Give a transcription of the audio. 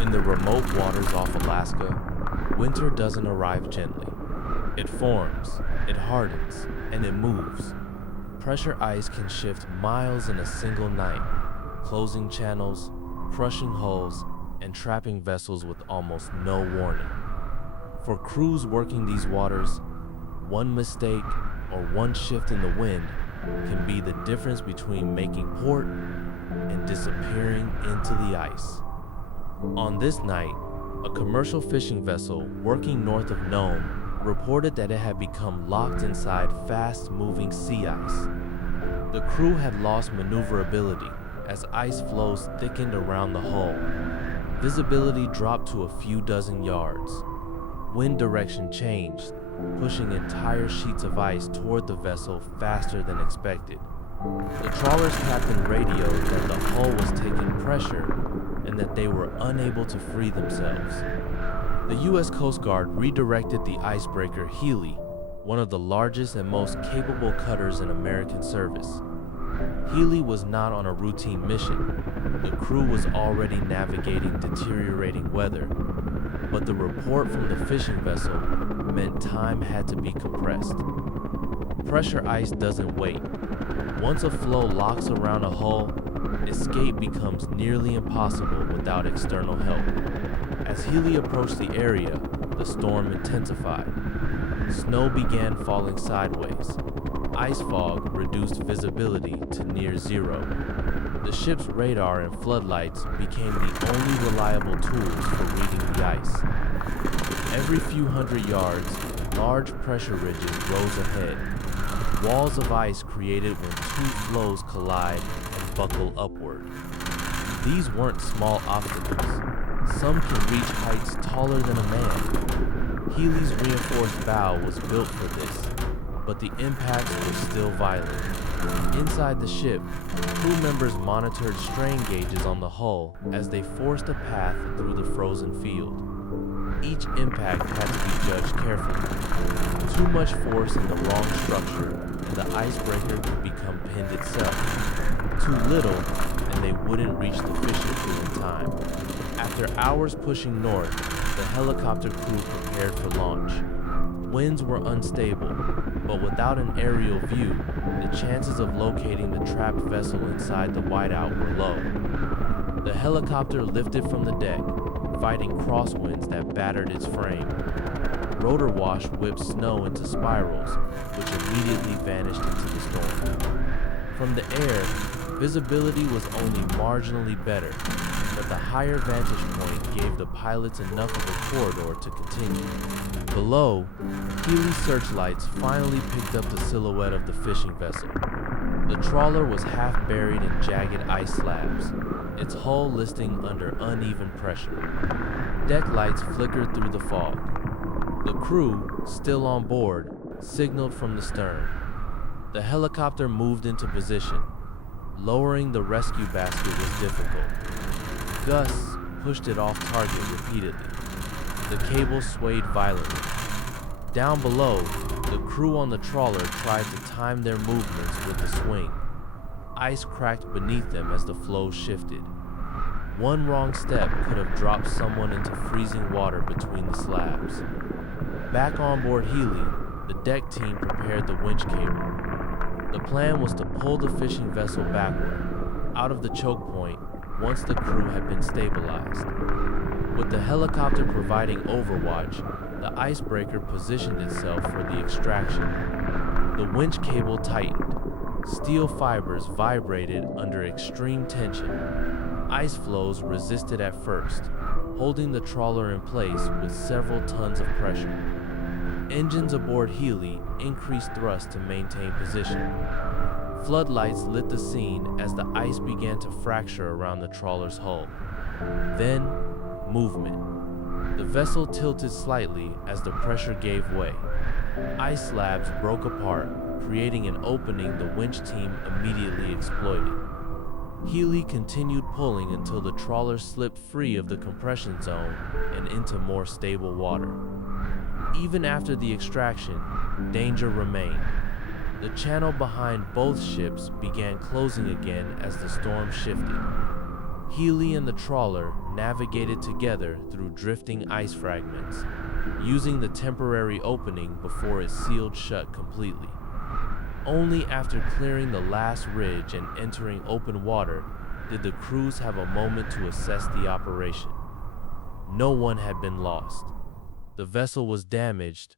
In the remote waters off Alaska, winter doesn't arrive gently. It forms, it hardens, and it moves. Pressure ice can shift miles in a single night, closing channels, crushing hulls, and trapping vessels with almost no warning. For crews working these waters, one mistake or one shift in the wind can be the difference between making port and disappearing into the ice. On this night, a commercial fishing vessel working north of Nome reported that it had become locked inside fast-moving sea ice. The crew had lost maneuverability as ice floes thickened around the hull. Visibility dropped to a few dozen yards. Wind direction changed, pushing entire sheets of ice toward the vessel faster than expected. The trawler's captain radioed that the hull was taking pressure and that they were unable to free themselves. The U.S. Coast Guard redirected the Icebreaker Healy, one of the largest and most capable cutters in American service. Healy was not on a routine mission. The crew was already navigating deteriorating weather, but the report from the fishing vessel meant time had to be compressed. Pressure ice doesn't wait. Once a flow locks around a hull, escape becomes nearly impossible without external help. As Healy approached the area, the storm intensified. Snow began falling sideways. Ice fog reduced visibility to near zero. The ship's radar and floodlights became the only reliable tools for reading the ice. Every few hundred yards, large pressure ridges rose ahead. Walls of ice created when two flows collide and buckle upward. These weren't small obstacles. Some can reach heights taller than a man. Healy's reinforced bow was built for this, but the impacts were still violent. Inside the ship, crew members monitored strain gauges on the hull as they forced a path through the frozen field. Each impact had to be judged carefully. Too much force in the wrong structure, and the icebreaker could become pinned itself. Too little, and they wouldn't reach the fishing crew in time. After hours pushing north, the helicopter crew prepared for launch. Winds were unstable, but without an aerial view, the chances of locating the trapped vessel inside the whiteout were low. The helicopter lifted from the deck, fighting crosswinds that battered its frame. Rotor wash whipped snow into spirals, which immediately vanished into the storm. From the air, visibility was only marginally better, but the higher vantage point gave the pilots enough of a corridor to continue. Below, Healy's searchlights finally picked up the silhouette of the fishing vessel. The trawler was half buried in jagged ice slabs, its hull listing under uneven pressure. Deck lights flickered through the fog. The crew, still on board, signaled from the stern. The helicopter moved into position. Lowering the rescue basket was difficult. Gusts pushed it off target repeatedly. The cable swayed violently. Down below, the crew on the trawler tried to time their movements with the swing. Ice cracked beneath them as the flow shifted. One wrong step could have dropped someone into freezing water between the slabs. Back on board Healy, the deck team prepared the winch cable. The plan was to pull the fishing vessel backward, out of the choke point, once the crew had been stabilized. With the helicopter providing overwatch, the icebreaker positioned itself for the extraction. The winch cable tightened. Steel fibers vibrated under extreme tension. Ice floes resisted at first, holding the trawler in place with several tons of pressure. Engines aboard Healy increased thrust to maintain position. Floodlights lit the scene as the ice began to fracture around the trawler's hull. Then, movement. The vessel tilted slightly as the pressure gave way. Ice slabs broke apart, creating an opening the winch team immediately exploited. Healy continued pulling until the trawler slipped free of the compression zone and into more stable water. Even after the extraction, danger remained. The channel behind both ships began closing again as the storm shifted. Healy and the trawler navigated together through drifting ice fragments, using the temporary opening before it sealed shut completely. Only after clearing the last ridge and entering open water did the crews have a moment to assess the operation. No one had been lost. The vessel was damaged,